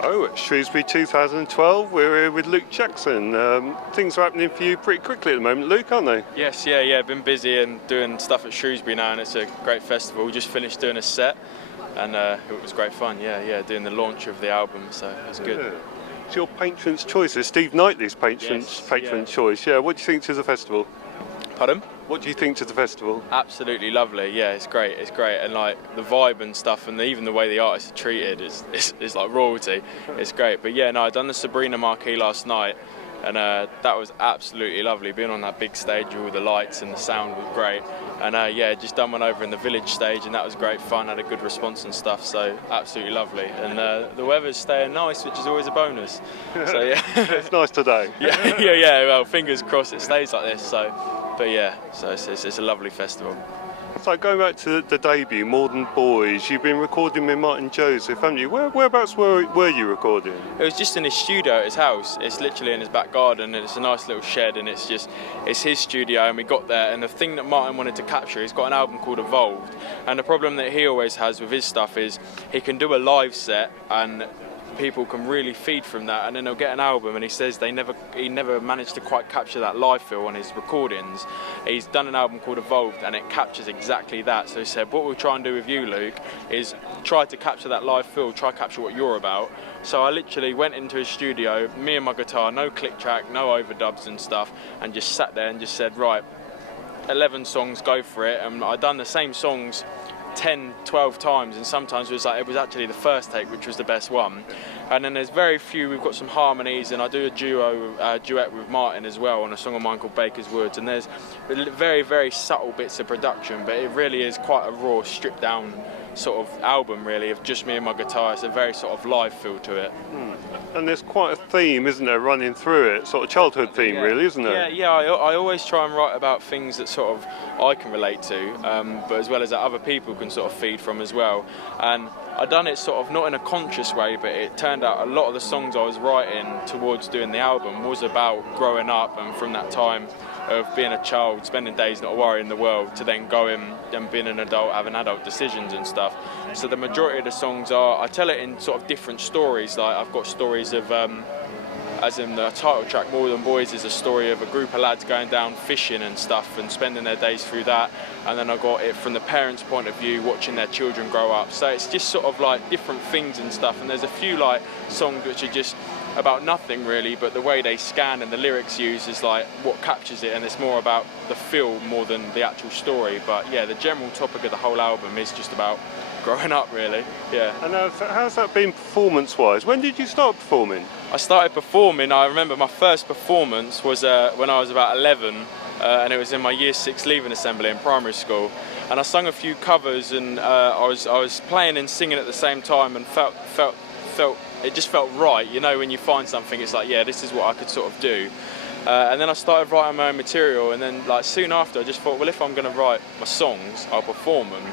Oh, at Shrewsbury 2012, we're here with Luke Jackson. Things are happening for you pretty quickly at the moment, Luke, aren't they? Yes, yeah. Been busy and doing stuff at Shrewsbury now, and it's a great festival. We just finished doing a set, and it was great fun. Yeah, doing the launch of the album, so it was good. Yeah. It's your patron's choice. It's Steve Knightley's patron choice. Yeah. What do you think to the festival? Pardon? What do you think to the festival? Absolutely lovely. Yeah, it's great, and like the vibe and stuff, and even the way the artists are treated is like royalty. It's great. But yeah, no, I done the Sabrina marquee last night, and that was absolutely lovely. Being on that big stage with all the lights and the sound was great. And yeah, just done one over in the village stage, and that was great fun. Had a good response and stuff, so absolutely lovely. And the weather's staying nice, which is always a bonus. So yeah, it's nice today. yeah. Well, fingers crossed it stays like this. So, but yeah, so it's a lovely festival. So going back to the debut, More Than Boys, you've been recording with Martin Joseph, haven't you? Whereabouts were you recording? It was just in his studio at his house. It's literally in his back garden, and it's a nice little shed, and it's his studio, and we got there, and the thing that Martin wanted to capture, he's got an album called Evolved, and the problem that he always has with his stuff is he can do a live set, and people can really feed from that, and then they'll get an album, and he says he never managed to quite capture that live feel on his recordings. He's done an album called Evolved, and it captures exactly that. So he said, what we'll try and do with you, Luke, is try to capture that live feel, try to capture what you're about. So I literally went into his studio, me and my guitar, no click track, no overdubs and stuff, and just sat there and just said, right, 11 songs, go for it. And I'd done the same songs 10, 12 times, and sometimes it was actually the first take which was the best one. And then there's very few, we've got some harmonies, and I do a duet with Martin as well on a song of mine called Baker's Woods, and there's very, very subtle bits of production, but it really is quite a raw, stripped down sort of album really, of just me and my guitar. It's a very sort of live feel to it. And there's quite a theme, isn't there, running through it, sort of childhood theme really, isn't there? Yeah, I always try and write about things that sort of I can relate to, but as well as that other people can sort of feed from as well. And I done it sort of not in a conscious way, but it turned out a lot of the songs I was writing towards doing the album was about growing up, and from that time of being a child, spending days not worrying the world, to then going and being an adult, having adult decisions and stuff. So the majority of the songs I tell it in sort of different stories. Like I've got stories of, as in the title track, More Than Boys is a story of a group of lads going down fishing and stuff and spending their days through that. And then I got it from the parents' point of view, watching their children grow up. So it's just sort of like different things and stuff. And there's a few like songs which are just about nothing really, but the way they scan and the lyrics used is like what captures it, and it's more about the feel more than the actual story. But yeah, the general topic of the whole album is just about growing up really. Yeah. And how's that been performance-wise? When did you start performing? I started performing, I remember my first performance was when I was about 11, and it was in my year 6 leaving assembly in primary school, and I sung a few covers, and I was playing and singing at the same time, and felt it just felt right, you know, when you find something, it's like, yeah, this is what I could sort of do. And then I started writing my own material, and then like soon after I just thought, well, if I'm going to write my songs, I'll perform them.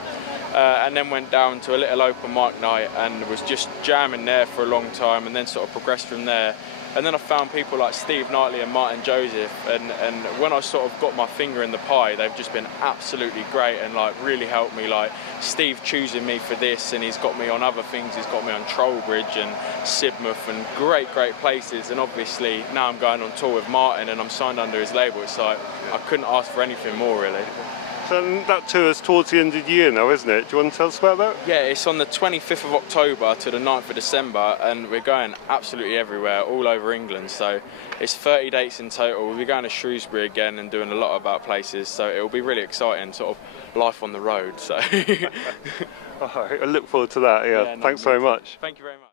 And then went down to a little open mic night and was just jamming there for a long time, and then sort of progressed from there. And then I found people like Steve Knightley and Martin Joseph, and when I sort of got my finger in the pie, they've just been absolutely great and like really helped me. Like Steve choosing me for this, and he's got me on other things. He's got me on Trowbridge and Sidmouth and great places. And obviously now I'm going on tour with Martin, and I'm signed under his label. It's like I couldn't ask for anything more really. So that tour's towards the end of the year now, isn't it? Do you want to tell us about that? Yeah, it's on the 25th of October to the 9th of December, and we're going absolutely everywhere, all over England. So it's 30 dates in total. We'll be going to Shrewsbury again and doing a lot about places, so it'll be really exciting, sort of life on the road. So I look forward to that, yeah. Thanks very much. Thank you very much.